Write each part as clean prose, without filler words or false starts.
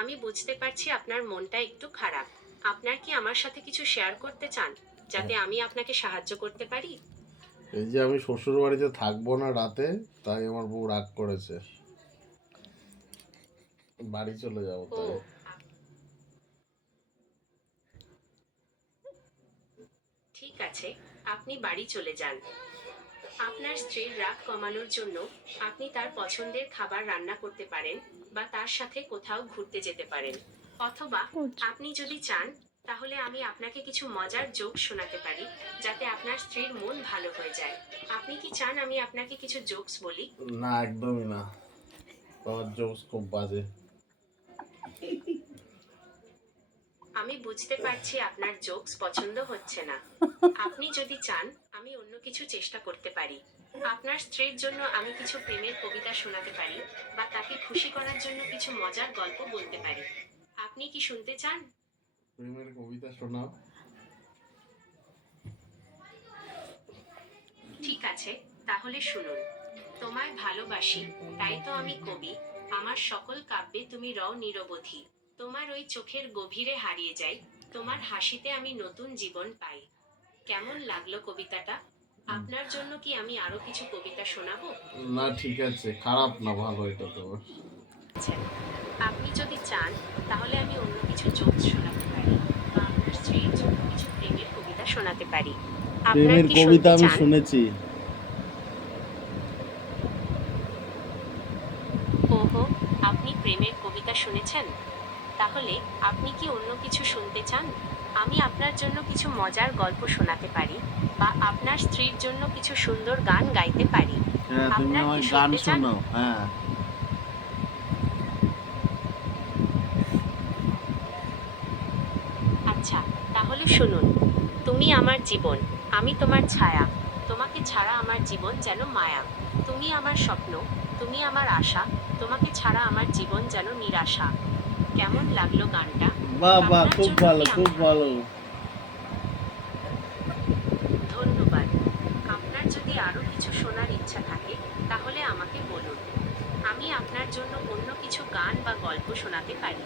আমি বুঝতে পারছি আপনার মনটা একটু খারাপ। আপনার কি আমার সাথে কিছু শেয়ার করতে চান, যাতে আমি আপনাকে সাহায্য করতে পারি? এই যে আমি শ্বশুর বাড়িতে থাকবো না রাতে, তাই আমার বউ রাগ করেছে। বাড়ি চলে যাবো ও, তাই। ঠিক আছে, আপনি বাড়ি চলে যান। আপনার স্ত্রীর রাগ কমানোর জন্য আপনি তার পছন্দের খাবার রান্না করতে পারেন, বা তার সাথে কোথাও ঘুরতে যেতে পারেন। অথবা আপনি যদি চান, তাহলে আমি আপনাকে কিছু মজার জোক শোনাতে পারি, যাতে আপনার স্ত্রীর মন ভালো হয়ে যায়। আপনি কি চান আমি আপনাকে কিছু জোকস বলি? না, একদমই না। তোমার জোকস খুব বাজে। আমি বুঝতে পারছি আপনার জোকস পছন্দ হচ্ছে না। আপনি যদি চান, আমি অন্য কিছু চেষ্টা করতে পারি। আপনার স্ত্রীর জন্য আমি কিছু প্রেমের কবিতা শোনাতে পারি, বা তাকে খুশি করার জন্য কিছু মজার গল্প বলতে পারি। আপনি কি শুনতে চান? প্রেমের কবিতা শোনাও। ঠিক আছে, তাহলে শুনুন। তোমায় ভালোবাসি, তাই তো আমি কবি। আমার সকল কাব্যে তুমি রও নিরবধি। তোমার ওই চোখের গভীরে হারিয়ে যাই, তোমার হাসিতে আমি নতুন জীবন পাই। কেমন লাগলো কবিতাটা? আপনার জন্য কি আমি আরো কিছু কবিতা শোনাবো? না, ঠিক আছে, খারাপ না, ভালো এটা তো। আচ্ছা, আপনি যদি চান, তাহলে আমি অন্য কিছু জোকস শোনাতে পারি, বা আপনার স্ত্রীর জন্য কিছু প্রেমের কবিতা শোনাতে পারি। আপনার প্রেমের কি কবিতা শুনতে আমি চান? শুনেছি। ওহো, আপনি প্রেমের কবিতা শুনেছেন? তাহলে আপনি কি অন্য কিছু শুনতে চান? আমি আপনার জন্য কিছু মজার গল্প শোনাতে পারি, বা আপনার স্ত্রীর জন্য কিছু সুন্দর গান গাইতে পারি। হ্যাঁ, তুমি আপনার কি আমাকে গান শুনতে চান? শোনাও। হ্যাঁ। আচ্ছা, তাহলে শুনুন। তুমি আমার জীবন, আমি তোমার ছায়া। তোমাকে ছাড়া আমার জীবন যেন মায়া। তুমি আমার স্বপ্ন, তুমি আমার আশা। তোমাকে ছাড়া আমার জীবন যেন নিরাশা। কেমন লাগলো গানটা? বাহ বাহ, আপনার খুব জন্য ভালো, কি খুব আমি ভালো। ধন্যবাদ। আপনার যদি আরো কিছু শোনার ইচ্ছা থাকে, তাহলে আমাকে বলুন। আমি আপনার জন্য অন্য কিছু গান বা গল্প শোনাতে পারি।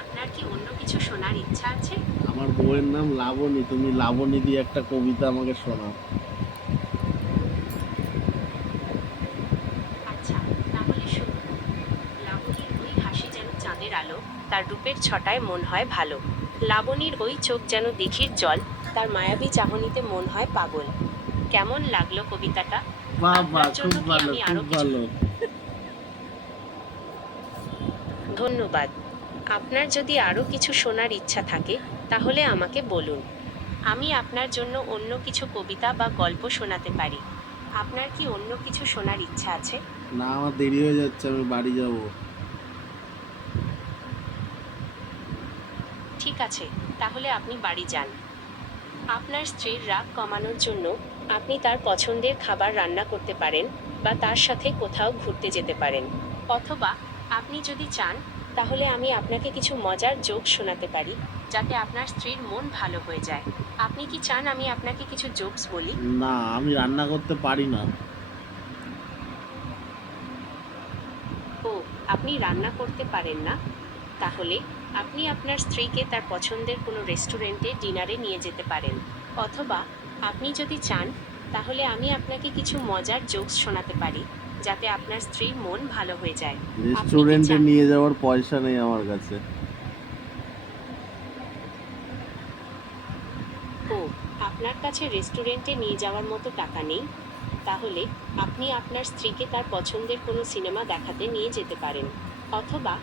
আপনার কি অন্য কিছু শোনার ইচ্ছা আছে? আমার বউয়ের নাম লাবণী, তুমি লাবণী দিয়ে একটা কবিতা আমাকে শোনাও। আচ্ছা, তাহলে শুনুন। লাবণীর ওই হাসি যেন চাঁদের আলো, তার রূপের ছটায় মন হয় ভালো। লাবণীর ওই চোখ যেন দিঘির জল, তার মায়াবী চাহনিতে মন হয় পাগল। কেমন লাগলো কবিতাটা? বাহ আপনার বাহ, জন্য খুব কি ভালো, আমি খুব আরো কিছু? ভালো। ধন্যবাদ। আপনার যদি আরো কিছু শোনার ইচ্ছা থাকে, তাহলে আমাকে বলুন। আমি আপনার জন্য অন্য কিছু কবিতা বা গল্প শোনাতে পারি। আপনার কি অন্য কিছু শোনার ইচ্ছা আছে? না, আমার দেরি হয়ে যাচ্ছে, আমি বাড়ি যাব। ঠিক আছে, তাহলে আপনি বাড়ি যান। আপনার স্ত্রীর রাগ কমানোর জন্য আপনি তার পছন্দের খাবার রান্না করতে পারেন, বা তার সাথে কোথাও ঘুরতে যেতে পারেন। অথবা আপনি যদি চান, তাহলে আমি আপনাকে কিছু মজার জোক শোনাতে পারি, যাতে আপনার স্ত্রীর মন ভালো হয়ে যায়। আপনি কি চান আমি আপনাকে কিছু জোকস বলি? না, আমি রান্না করতে পারি না। ও, আপনি রান্না করতে পারেন না? তাহলে আপনি আপনার স্ত্রীকে তার পছন্দের কোনো রেস্টুরেন্টে ডিনারে নিয়ে যেতে পারেন। অথবা আপনি যদি চান, তাহলে আমি আপনাকে কিছু মজার জোকস শোনাতে পারি, যাতে আপনার স্ত্রীর মন ভালো হয়ে যায়। আপনি কি রেস্টুরেন্টে চান? নিয়ে যাওয়ার পয়সা নেই আমার কাছে। ও, আপনার কাছে রেস্টুরেন্টে নিয়ে যাওয়ার মতো টাকা নেই? তাহলে আপনি আপনার স্ত্রীকে তার পছন্দের কোনো সিনেমা দেখাতে নিয়ে যেতে পারেন। অথবা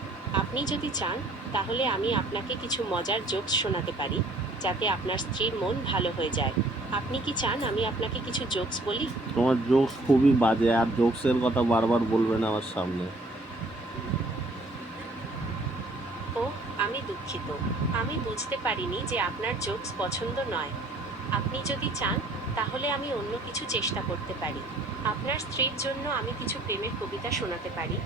আপনি যদি চান, তাহলে আমি আপনাকে কিছু মজার জোকস শোনাতে পারি, যাতে আপনার স্ত্রীর মন ভালো হয়ে যায়। আপনি কি চান আমি আপনাকে কিছু জোকস বলি? তোমার জোকস খুবই বাজে, আর জোকসের কথা বারবার বলবে না আমার সামনে। ও, আমি দুঃখিত। আমি বুঝতে পারিনি যে আপনার জোকস পছন্দ নয়। আপনি যদি চান, তাহলে আমি অন্য কিছু চেষ্টা করতে পারি। আপনার স্ত্রীর জন্য আমি কিছু প্রেমের কবিতা শোনাতে পারি।